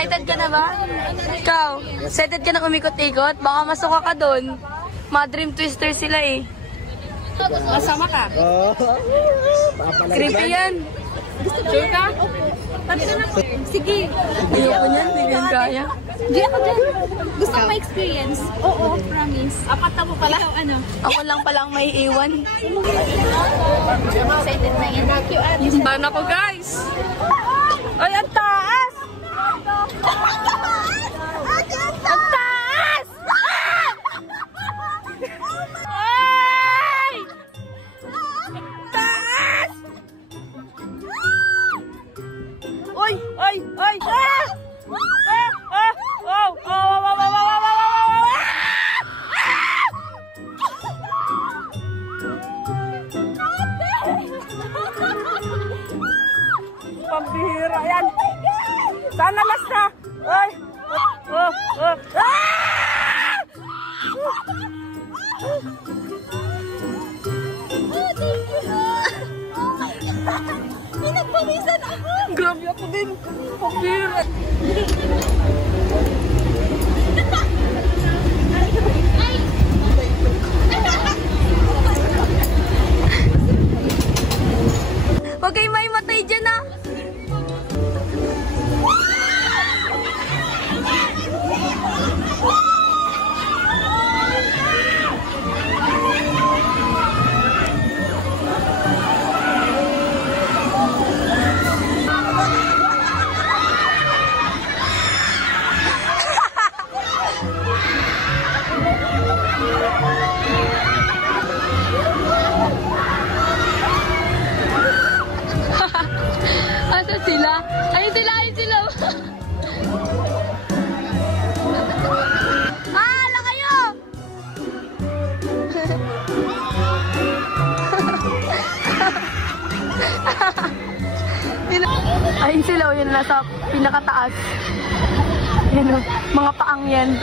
Excited ka na ba? Ikaw, excited ka na umikot-ikot? Baka masuka ka doon. Mga dream twister sila eh. Masama ka? Creepy yan. Sure ka? Sige. Ayoko niyan, hindi ko kaya. Hindi ako dyan. Gusto ko ma-experience. Oo, promise. Apat na mo pala. Ikaw, ano? Ako lang palang may iwan. Excited na yan. Sana ko guys! Ay, ang taas! Ang taas! Ay! Taas! Oy! Oy! Oy! Ah! Ah! Ah! Wow! Wow! Wow! Wow! Wow! Wow! Wow! Pambihira yan! Sana last na! Ay! Oh! Oh! Ah! Pinagpawisan ako! Grabe ako din! Pambihira! Huwag kayo may matay dyan ah! Asan sila? Ayun sila, ayun sila. Ala kayo! Ayun sila, yun nasa pinakataas. Yan o, mga paang yan.